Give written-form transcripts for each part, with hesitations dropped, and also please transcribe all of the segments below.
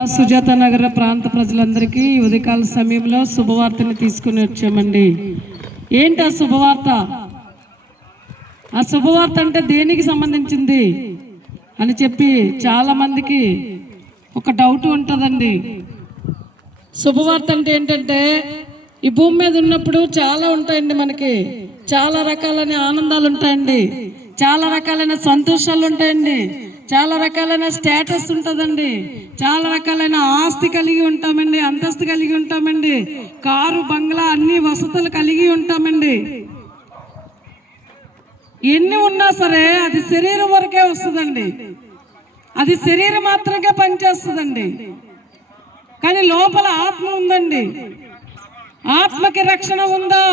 సుజాత నగర ప్రాంత ప్రజలందరికీ ఉదయకాల సమయంలో శుభవార్తని తీసుకుని వచ్చామండి. ఏంటి ఆ శుభవార్త? ఆ శుభవార్త అంటే దేనికి సంబంధించింది అని చెప్పి చాలా మందికి ఒక డౌట్ ఉంటుందండి. శుభవార్త అంటే ఏంటంటే ఈ భూమి మీద ఉన్నప్పుడు చాలా ఉంటాయండి, మనకి చాలా రకాలైన ఆనందాలు ఉంటాయండి, చాలా రకాలైన సంతోషాలు ఉంటాయండి, చాలా రకాలైన స్టేటస్ ఉంటుందండి, చాలా రకాలైన ఆస్తి కలిగి ఉంటామండి, అంతస్తు కలిగి ఉంటామండి, కారు బంగ్లా అన్ని వసతులు కలిగి ఉంటామండి. ఎన్ని ఉన్నా సరే అది శరీరం వరకే వస్తుందండి, అది శరీరం మాత్రమే పనిచేస్తుందండి. కానీ లోపల ఆత్మ ఉందండి. ఆత్మకి రక్షణ ఉందా?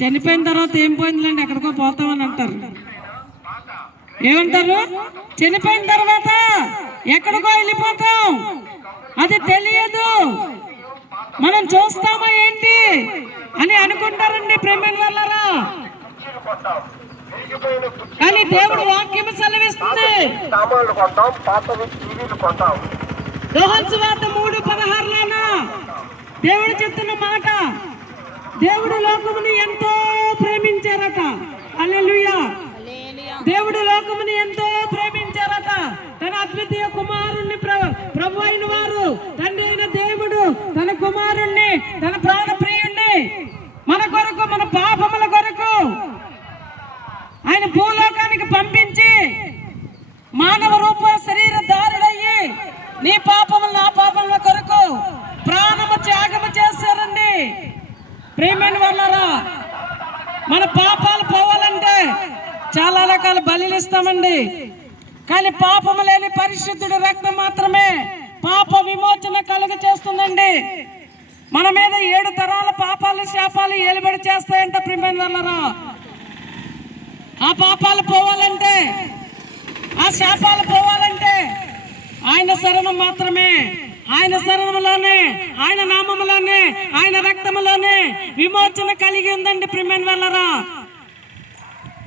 చనిపోయిన తర్వాత ఏం పోయిందండి, ఎక్కడికో పోతామని అంటారు. ఏమంటారు? చనిపోయిన తర్వాత ఎక్కడికో వెళ్ళిపోతాం, అది తెలియదు, మనం చూస్తామా ఏంటి అని అనుకుంటారండి ప్రేమైన వాళ్ళరా. కానీ దేవుడు వాక్యం సెలవిస్తుంది. యోహాను సువార్త 3:16 దేవుడు చెప్తున్న మాట, దేవుడు లోకముని ఎంతో ప్రేమించారట. హల్లెలూయా. దేవుడు లోకముని ఎంతో ప్రేమించారట. తన అద్వితీయ కుమారుణ్ణి, ప్రభు అయిన వారు, తండ్రి అయిన దేవుడు తన కుమారుణ్ణి, తన ప్రాణ ప్రియుణ్ణి మన కొరకు, మన పాపముల కొరకు ఆయన భూలోకానికి పంపించి మానవ రూప శరీరధారుడయ్యి నీ పాపములు నా పాపముల కొరకు ప్రాణము త్యాగము చేశారండి. ప్రేమైన వాళ్ళరా, మన పాపాలు పోవాలంటే చాలా రకాల బలులు ఇస్తామండి. కానీ పాపము లేని పరిశుద్ధుడి రక్తం మాత్రమే పాప విమోచన కలుగ చేస్తుందండి. మన మీద 7 తరాల పాపాలు శాపాలు ఏలుబడి చేస్తాయంట. ప్రియమైన వాళ్ళరా, ఆ పాపాలు పోవాలంటే, ఆ శాపాలు పోవాలంటే ఆయన శరణం మాత్రమే, ఆయన శరణంలోనే, ఆయన నామములోనే, ఆయన రక్తములోనే విమోచన కలిగి ఉందండి. ప్రియమైన వాళ్ళరా,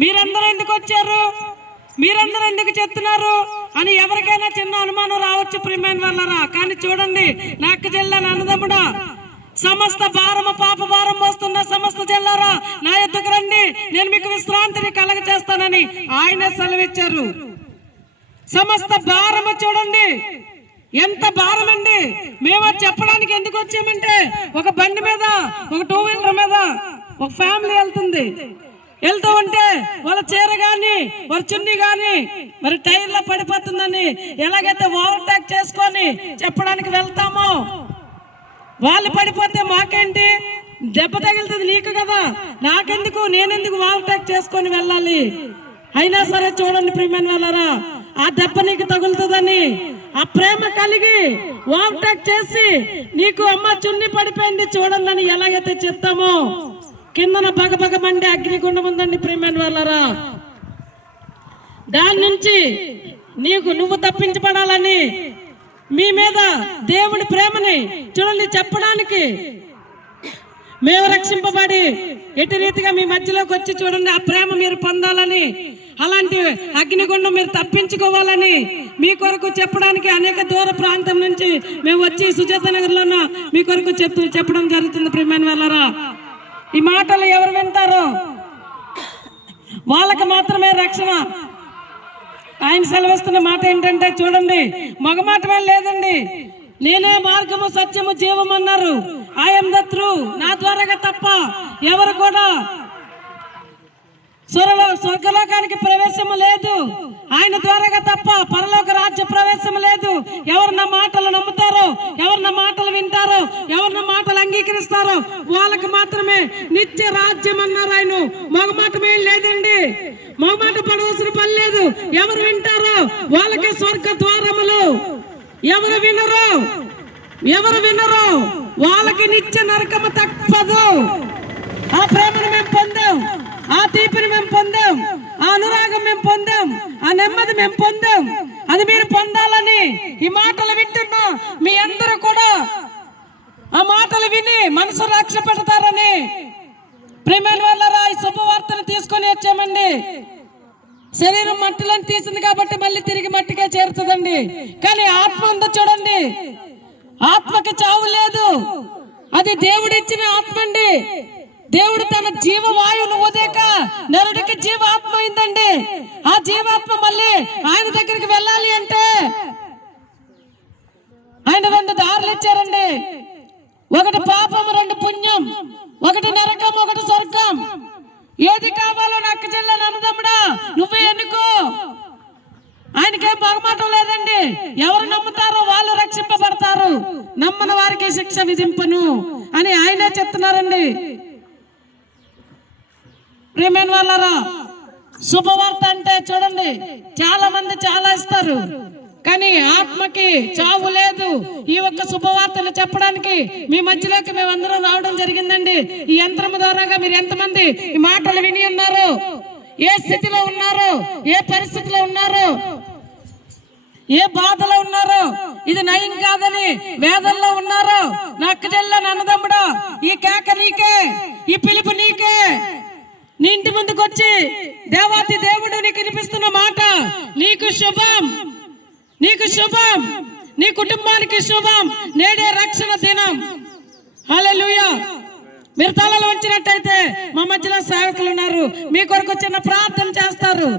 మీరందరూ ఎందుకు వచ్చారు, మీరందరూ ఎందుకు చెప్తున్నారు అని ఎవరికైనా చిన్న అనుమానం రావచ్చు ప్రియమైన వాళ్ళరా. కానీ చూడండి, నాకు జిల్లాను అన్నదమ్ముడా, సమస్త భారము పాప భారం మోస్తున్న సమస్త జిల్లారా నా ఎద్దుకు రండి, నేను మీకు విశ్రాంతిని కలగ చేస్తానని ఆయన సెలవిచ్చారు. సమస్త భారము చూడండి ఎంత భారం అండి. మేము చెప్పడానికి ఎందుకు వచ్చామంటే, ఒక బండి మీద, ఒక 2 వీలర్ మీద ఒక ఫ్యామిలీ వెళ్తూ ఉంటే వాళ్ళ చీర గాని, వాళ్ళ చున్నీ గాని మరి టైర్లో పడిపోతుందని ఎలాగైతే ఓవర్టేక్ చేసుకొని చెప్పడానికి వెళ్తామో, వాళ్ళు పడిపోతే మాకేంటి, దెబ్బ తగిలితుంది నీకు కదా, నాకెందుకు, నేనెందుకు ఓవర్టేక్ చేసుకొని వెళ్ళాలి. అయినా సరే చూడండి ప్రియమైన వాళ్ళరా, ఆ దెబ్బ నీకు తగులుతుందని ఆ ప్రేమ కలిగి ఓవర్టేక్ చేసి నీకు అమ్మ చున్నీ పడిపోయింది చూడండి అని ఎలాగైతే చెప్తామో, కిందన బగబగ మండే అగ్నిగుండం ఉందండి ప్రియమైన వాళ్ళరా. దాని నుంచి నువ్వు తప్పించబడాలని, మీ మీద దేవుడి ప్రేమని చూడండి చెప్పడానికి మేము రక్షింపబడి ఎటు రీతిగా మీ మధ్యలోకి వచ్చి చూడండి ఆ ప్రేమ మీరు పొందాలని, అలాంటి అగ్నిగుండం మీరు తప్పించుకోవాలని మీ కొరకు చెప్పడానికి అనేక దూర ప్రాంతం నుంచి మేము వచ్చి సుజాత నగర్లో మీ కొరకు చెప్పడం జరుగుతుంది. ప్రియమైన వాళ్ళరా, ఈ మాటలు ఎవరు వింటారో వాళ్ళకి మాత్రమే రక్షణ. ఆయన సెలవిస్తున్న మాట ఏంటంటే చూడండి, మగమాటమే లేదండి, నేనే మార్గము సత్యము జీవం అన్నారు. ఐఎమ్ ద ట్రూ, నా ద్వారాగా తప్ప ఎవరు కూడా స్వర్గలోకానికి ప్రవేశము లేదు, ఆయన ద్వారాగా తప్ప పరలోక రాజ్య ప్రవేశం లేదు. ఎవరు నా మాటలు నమ్ముతారో, ఎవరు నా మాటలు వింటారో, ఎవరు నా మాటలు అంగీకరిస్తారో వాళ్ళకి మాత్రమే నిత్య రాజ్యం అన్నారు ఆయన. మగమాటమే లేదండి, మగమాట పడవలసిన పని లేదు. ఎవరు వింటారో వాళ్ళకి స్వర్గ ద్వారములు, ఎవరు వినరో వాళ్ళకి నిత్య నరకము తప్పదు. ఆ ప్రేమను మేము పొందాం, ఆ తీపిని మేము పొందాం, ఆ అనురాగం మేము పొందాం, ఆ నెమ్మది మేము పొందాం. అది మీరు పొందాలని ఈ మాటలు వింటున్నా మీ అందరూ కూడా ఆ మాటలు విని మనసు రక్ష పెడతారని ప్రియమైన వాళ్ళరా ఈ శుభవార్తను తీసుకొని వచ్చామండి. శరీరం మట్టిలో తీసింది కాబట్టి మళ్ళీ తిరిగి మట్టికే చేరుతుందండి. కానీ ఆత్మ ఉందో చూడండి, ఆత్మకి చావు లేదు. అది దేవుడిచ్చిన ఆత్మ అండి. దేవుడు తన జీవవాయువును వదిలేక నరుడికి జీవాత్మ అయిందండి. ఆ జీవాత్మ మళ్ళీ ఆయన దగ్గరికి వెళ్ళాలి అంటే ఆయన 2 దారులు ఇచ్చారండి. ఒకటి పాపం, 2 పుణ్యం. ఒకటి నరకం, ఒకటి స్వర్గం. ఏది కావాలో నక్క జిల్లా అన్నదమ్ముడా నువ్వే ఎన్నుకో. ఆయనకేం మొహమాటం లేదండి. ఎవరు నమ్ముతారో వాళ్ళు రక్షింపబడతారు, నమ్మని వారికి శిక్ష విధింపను అని ఆయనే చెప్తున్నారండి. ప్రియమైన వాళ్ళారా, శుభవార్త అంటే చూడండి, చాలా మంది చాలా ఇస్తారు, కానీ ఆత్మకి చావు లేదు. ఈ ఒక్క శుభవార్తను చెప్పడానికి మీ మధ్యలోకి మేమందరం రావడం జరిగిందండి. ఈ యంత్రం ద్వారాగా మీరు ఎంతమంది ఈ మాటలు విని ఉన్నారు, ఏ స్థితిలో ఉన్నారు, ఏ పరిస్థితిలో ఉన్నారు, ఏ బాధలో ఉన్నారు, ఇది నయం కాదని వేదనలో ఉన్నారు. నా అక్కచెల్ల అన్నదమ్ముడా, ఈ కేక నీకే, ఈ పిలుపు నీకే. నీ ఇంటి ముందుకు వచ్చి దేవాతి దేవుడు నీకు వినిపిస్తున్న మాట, నీకు శుభం, నీకు శుభం, నీ కుటుంబానికి శుభం. నేడే రక్షణ దినం. హల్లెలూయా. మీరు తలలు వంచినట్టయితే మా మధ్యలో సేవకులు ఉన్నారు, మీ కొరకు చిన్న ప్రార్థన చేస్తారు.